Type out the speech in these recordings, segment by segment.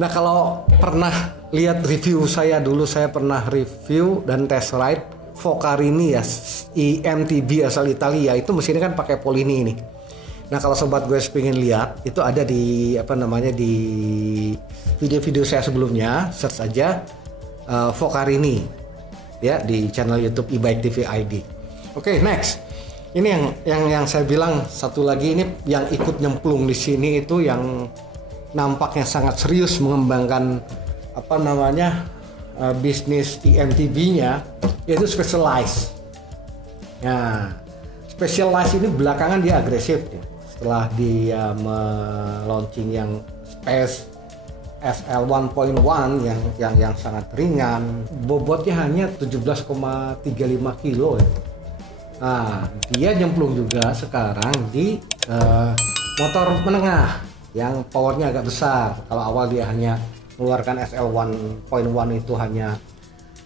Nah, kalau pernah lihat review saya dulu, saya pernah review dan test ride Focarini ya, IMTB asal Italia. Itu mesinnya kan pakai Polini ini. Nah, kalau sobat gue pengen lihat, itu ada di di video-video saya sebelumnya, search aja Focarini ya di channel YouTube e-bike TV ID. Oke, next. Ini yang saya bilang satu lagi, ini yang ikut nyemplung di sini itu yang nampaknya sangat serius mengembangkan bisnis IMTB-nya, yaitu Specialized. Nah, Specialized ini belakangan dia agresif ya. Setelah dia launching yang Space SL 1.1 yang sangat ringan, bobotnya hanya 17,35 kilo ya. Nah, dia nyemplung juga sekarang di motor menengah yang powernya agak besar. Kalau awal dia hanya mengeluarkan SL 1.1 itu hanya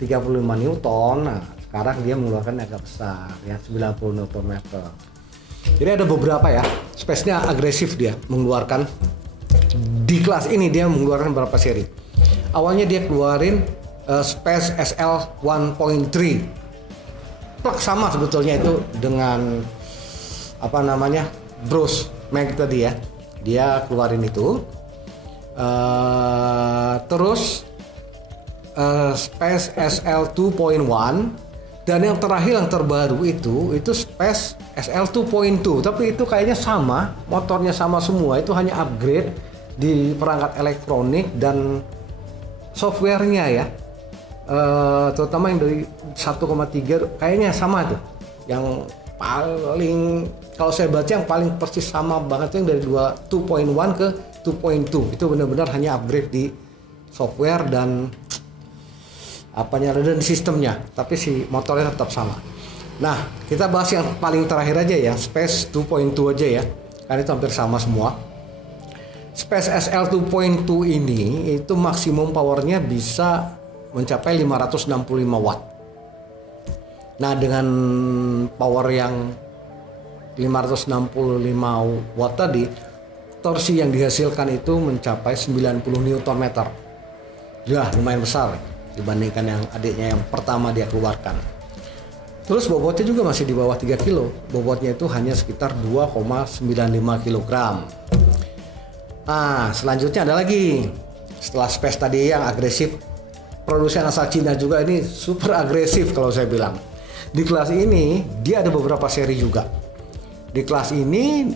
35 Newton, nah sekarang dia mengeluarkan agak besar ya 90 Nm. Jadi ada beberapa ya, space-nya agresif dia mengeluarkan. Di kelas ini dia mengeluarkan beberapa seri. Awalnya dia keluarin Space SL 1.3. Plak sama sebetulnya itu dengan Bruce Mag tadi ya. Dia keluarin itu. Terus Space SL 2.1, dan yang terakhir yang terbaru itu Space SL 2.2, tapi itu kayaknya sama, motornya sama semua, itu hanya upgrade di perangkat elektronik dan softwarenya ya, terutama yang dari 1,3 kayaknya sama tuh, yang paling kalau saya baca yang paling persis sama banget yang dari 2.1 ke 2.2 itu benar-benar hanya upgrade di software dan dan sistemnya, tapi si motornya tetap sama. Nah, kita bahas yang paling terakhir aja ya, Space 2.2 aja ya, karena itu hampir sama semua. Space SL 2.2 ini itu maksimum powernya bisa mencapai 565 watt. Nah, dengan power yang 565 watt tadi, torsi yang dihasilkan itu mencapai 90 Nm. Ya, lumayan besar dibandingkan yang adiknya yang pertama dia keluarkan. Terus bobotnya juga masih di bawah 3 kilo. Bobotnya itu hanya sekitar 2,95 kg. Nah, selanjutnya ada lagi. Setelah Space tadi yang agresif, produsen asal Cina juga ini super agresif kalau saya bilang. Di kelas ini dia ada beberapa seri juga. Di kelas ini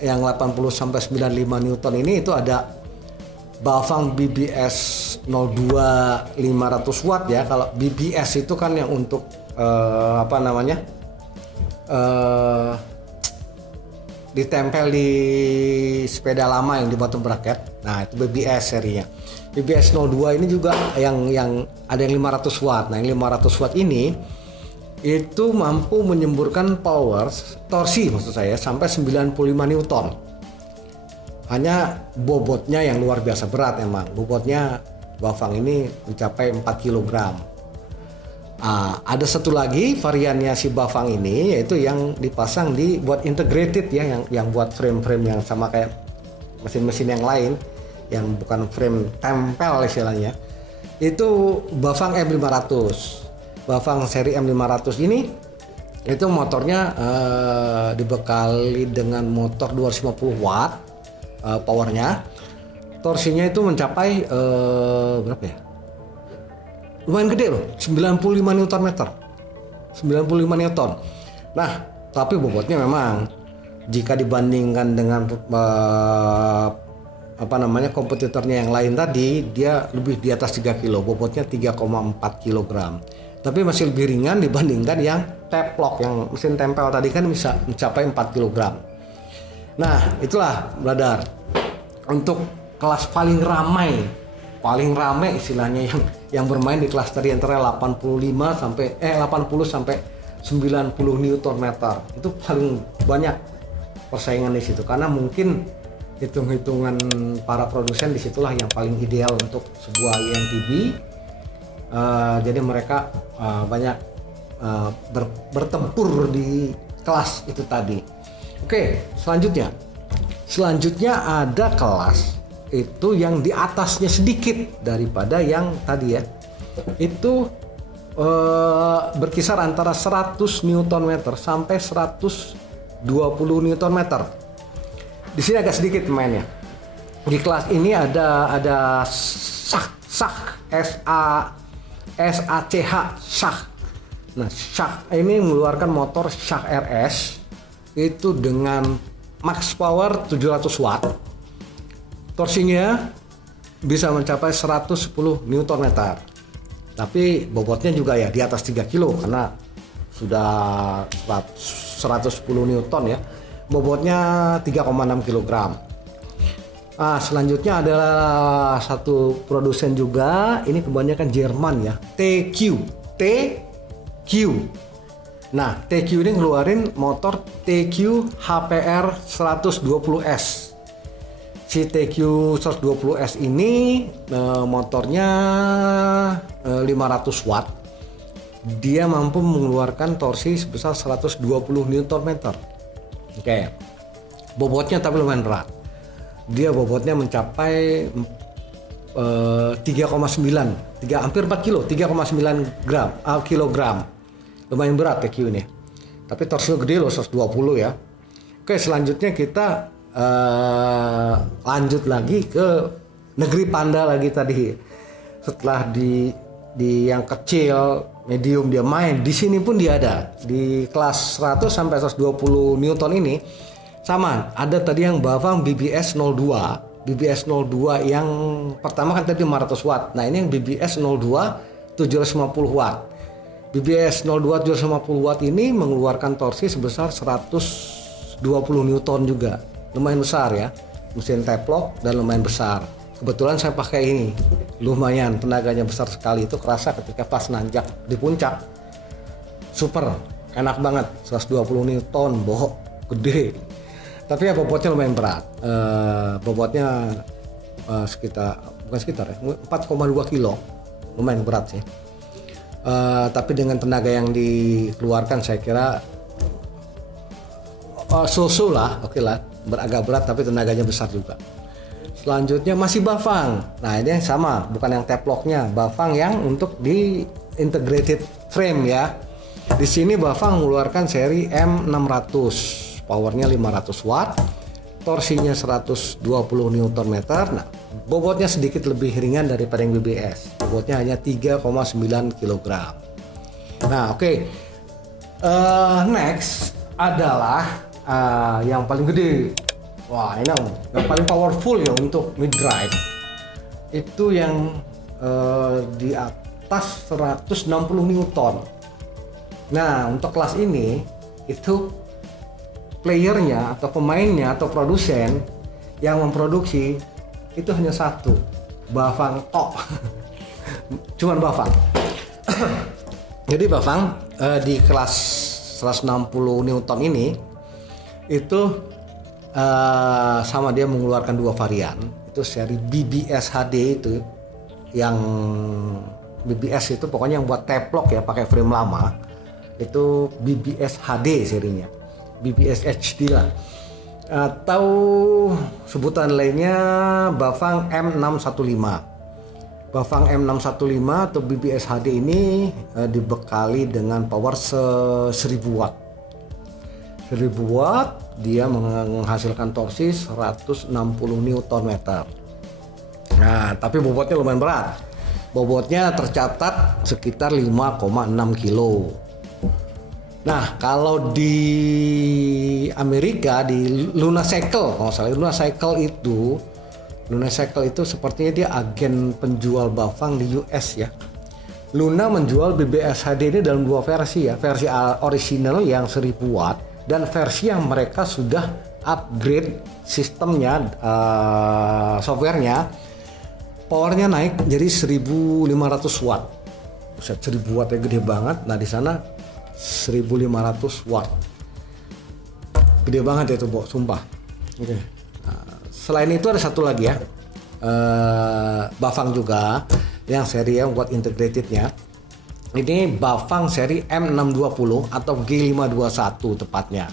yang 80 sampai 95 Newton ini itu ada Bafang BBS 02 500 watt ya. Kalau BBS itu kan yang untuk ditempel di sepeda lama yang di bottom bracket. Nah, itu BBS serinya. BBS 02 ini juga yang ada yang 500 watt. Nah, yang 500 watt ini itu mampu menyemburkan power torsi maksud saya sampai 95 Newton. Hanya bobotnya yang luar biasa berat emang. Bobotnya Bafang ini mencapai 4 kg. Ada satu lagi variannya si Bafang ini, yaitu yang dipasang di buat integrated ya, yang buat frame-frame yang sama kayak mesin-mesin yang lain, yang bukan frame tempel istilahnya. Itu Bafang M500. Bafang seri M500 ini itu motornya dibekali dengan motor 250 watt powernya. Torsinya itu mencapai berapa ya? Lumayan gede loh, 95 Nm. 95 Newton. Nah, tapi bobotnya memang jika dibandingkan dengan kompetitornya yang lain tadi, dia lebih di atas 3 kilo, bobotnya 3,4 kg. Tapi masih lebih ringan dibandingkan yang tap-lock, yang mesin tempel tadi kan bisa mencapai 4 kg. Nah, itulah brother, untuk kelas paling ramai istilahnya yang bermain di kelas tadi antara 80 sampai 90 Nm. Itu paling banyak persaingan di situ, karena mungkin hitung-hitungan para produsen disitulah yang paling ideal untuk sebuah IMTB. Jadi mereka banyak bertempur di kelas itu tadi. Oke, selanjutnya ada kelas itu yang di atasnya sedikit daripada yang tadi ya. Itu berkisar antara 100 Nm sampai 120 Nm. Di sini agak sedikit mainnya. Di kelas ini ada SACH. Nah, Shach ini mengeluarkan motor Shach RS itu dengan max power 700 watt. Torsinya bisa mencapai 110 Nm. Tapi bobotnya juga ya di atas 3 kilo karena sudah 110 Newton ya. Bobotnya 3,6 kg. Nah, selanjutnya adalah satu produsen juga, ini kebanyakan Jerman ya, TQ. Nah, TQ ini ngeluarin motor TQ HPR 120S. Si TQ 120S ini motornya 500 watt. Dia mampu mengeluarkan torsi sebesar 120 Nm. Oke. Bobotnya tapi lumayan berat. Dia bobotnya mencapai 3,9, hampir 4 kilo, 3,9 kilogram. Lumayan berat TQ ini. Tapi torsinya gede loh, 120 ya. Oke, selanjutnya kita lanjut lagi ke negeri panda lagi tadi. Setelah di yang kecil, medium dia main, di sini pun dia ada di kelas 100 sampai 120 Newton ini. Sama, ada tadi yang Bafang BBS 02. BBS 02 yang pertama kan tadi 500 watt. Nah, ini yang BBS 02 750 watt. BBS 02 750 watt ini mengeluarkan torsi sebesar 120 Newton juga. Lumayan besar ya, mesin taplok dan lumayan besar. Kebetulan saya pakai ini, lumayan tenaganya besar sekali, itu kerasa ketika pas nanjak di puncak. Super, enak banget, 120 Newton, bohong, gede. Tapi ya bobotnya lumayan berat, bobotnya bukan sekitar ya, 4,2 kilo, lumayan berat sih. Tapi dengan tenaga yang dikeluarkan saya kira so-so lah, oke lah. Beragak berat tapi tenaganya besar juga. Selanjutnya masih Bafang. Nah, ini yang sama, bukan yang taploknya, Bafang yang untuk di integrated frame ya. Di sini Bafang mengeluarkan seri M600, powernya 500 watt, torsinya 120 Nm. Nah, bobotnya sedikit lebih ringan daripada yang BBS. Bobotnya hanya 3,9 kg. Nah, oke. Next adalah yang paling gede. Wah, ini yang paling powerful ya untuk mid drive. Itu yang di atas 160 Newton. Nah, untuk kelas ini itu playernya atau pemainnya atau produsen yang memproduksi itu hanya satu, Bafang tok. Cuman Bafang. Jadi Bafang di kelas 160 Newton ini itu sama dia mengeluarkan dua varian. Itu seri BBS HD itu, yang BBS itu pokoknya yang buat taplok ya, pakai frame lama, itu BBS HD serinya, BBS HD lah, atau sebutan lainnya Bafang M615. Bafang M615 atau BBS HD ini dibekali dengan power 1000 watt. 1000 watt, dia menghasilkan torsi 160 Nm. Nah, tapi bobotnya lumayan berat. Bobotnya tercatat sekitar 5,6 kilo. Nah, kalau di Amerika di Lunacycle, kalau salah Lunacycle itu sepertinya dia agen penjual Bafang di US ya. Luna menjual BBS HD ini dalam dua versi ya, versi original yang 1000 watt dan versi yang mereka sudah upgrade sistemnya, softwarenya, powernya naik jadi 1500 watt. Buset, 1000 watt ya gede banget. Nah, di sana 1500 watt. Gede banget itu, Bo, sumpah. Oke. Nah, selain itu ada satu lagi ya. Bafang juga yang seri yang buat integratednya. Ini Bafang seri M620 atau G521 tepatnya.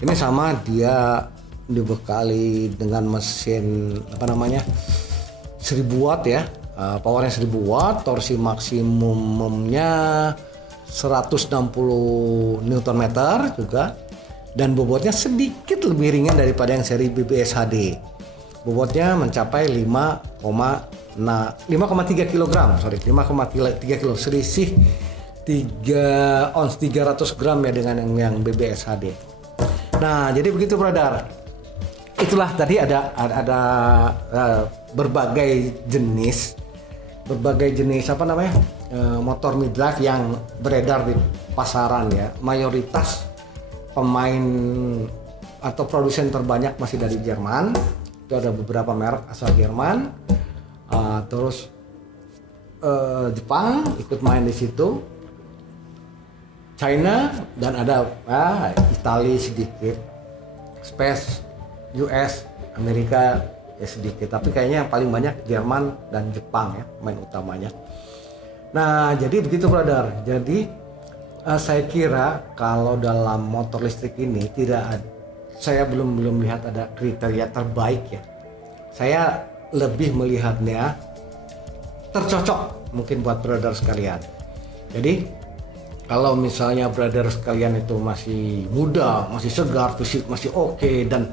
Ini sama, dia dibekali dengan mesin 1000 watt ya, powernya 1000 watt, torsi maksimumnya 160 Nm juga, dan bobotnya sedikit lebih ringan daripada yang seri BBS HD. Bobotnya mencapai 5,3 kg, 5,3 kg, selisih 3 ons 300 gram ya dengan yang BBS HD. Nah, jadi begitu brother. Itulah tadi ada berbagai jenis motor mid-drive yang beredar di pasaran ya. Mayoritas pemain atau produsen terbanyak masih dari Jerman. Itu ada beberapa merek asal Jerman. Terus Jepang ikut main di situ. China, dan ada Italia sedikit. Space, US, Amerika ya sedikit, tapi kayaknya yang paling banyak Jerman dan Jepang ya main utamanya. Nah, jadi begitu brother. Jadi saya kira kalau dalam motor listrik ini saya belum lihat ada kriteria terbaik ya. Saya lebih melihatnya tercocok mungkin buat brother sekalian. Jadi kalau misalnya brother sekalian itu masih muda, masih segar, fisik masih oke, dan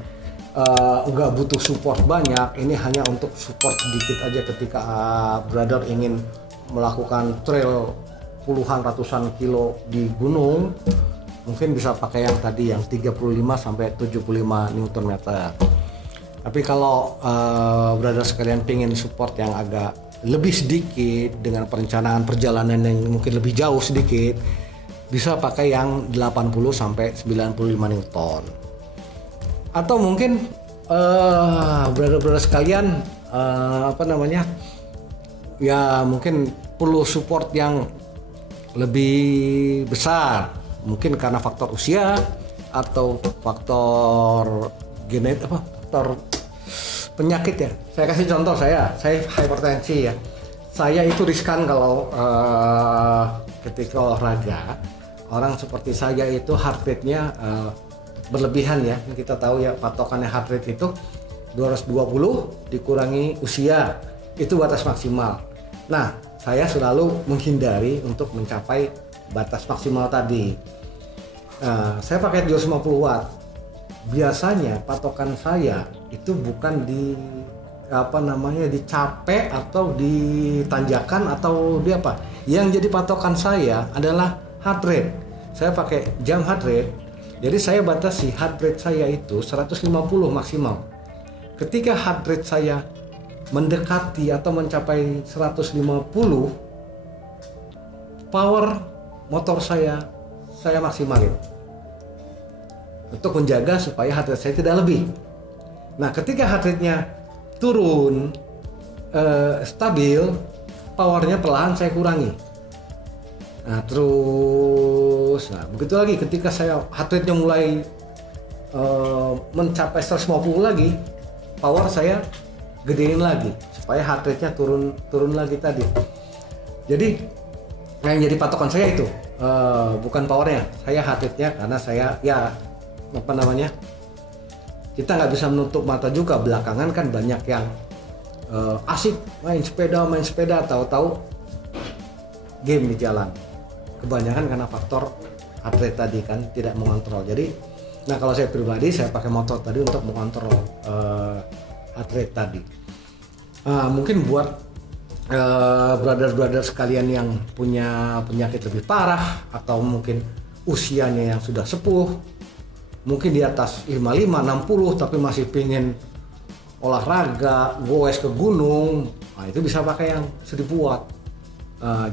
nggak butuh support banyak, ini hanya untuk support sedikit aja ketika brother ingin melakukan trail puluhan ratusan kilo di gunung, mungkin bisa pakai yang tadi yang 35 sampai 75 Nm. Tapi kalau brother sekalian pengen support yang agak lebih sedikit dengan perencanaan perjalanan yang mungkin lebih jauh sedikit, bisa pakai yang 80 sampai 95 Newton. Atau mungkin brother-brother sekalian ya mungkin perlu support yang lebih besar, mungkin karena faktor usia atau faktor faktor penyakit ya. Saya kasih contoh, saya hipertensi ya. Saya itu riskan kalau ketika olahraga. Orang seperti saya itu heart rate-nya berlebihan ya. Kita tahu ya, patokannya heart rate itu 220 dikurangi usia, itu batas maksimal. Nah, saya selalu menghindari untuk mencapai batas maksimal tadi. Saya pakai 250 watt. Biasanya patokan saya itu bukan dicapai atau ditanjakan atau di apa. Yang jadi patokan saya adalah heart rate. Saya pakai jam heart rate. Jadi saya batasi heart rate saya itu 150 maksimal. Ketika heart rate saya mendekati atau mencapai 150, power motor saya maksimalin untuk menjaga supaya heart rate saya tidak lebih. Nah, ketika heart rate-nya turun stabil, powernya perlahan saya kurangi. Nah, begitu lagi ketika saya heart rate-nya mulai mencapai 150 lagi, power saya gedein lagi supaya heart rate-nya turun lagi tadi. Jadi yang jadi patokan saya itu bukan powernya, saya heart rate-nya, karena saya kita nggak bisa menutup mata juga, belakangan kan banyak yang asik main sepeda, tahu-tahu game di jalan. Kebanyakan karena faktor heart rate tadi kan tidak mengontrol. Jadi, nah kalau saya pribadi, saya pakai motor tadi untuk mengontrol heart rate tadi. Mungkin buat brother-brother sekalian yang punya penyakit lebih parah atau mungkin usianya yang sudah sepuh, mungkin di atas 55, 60 tapi masih pingin olahraga, goes ke gunung, nah itu bisa pakai yang 1000 watt.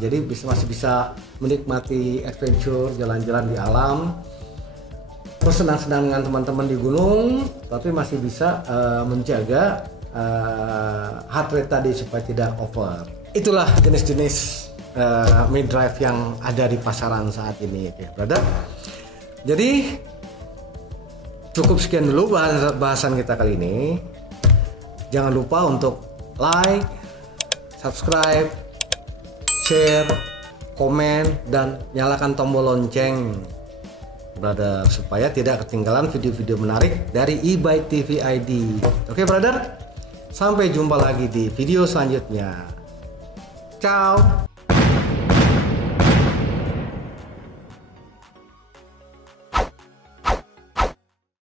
Jadi masih bisa menikmati adventure, jalan-jalan di alam, bersenang-senang dengan teman-teman di gunung, tapi masih bisa menjaga heart rate tadi supaya tidak over. Itulah jenis-jenis mid-drive yang ada di pasaran saat ini, ya, brother. Jadi cukup sekian dulu bahasan kita kali ini. Jangan lupa untuk like, subscribe, share, komen, dan nyalakan tombol lonceng brother, supaya tidak ketinggalan video-video menarik dari e-bike TV ID. Oke brother, sampai jumpa lagi di video selanjutnya. Ciao.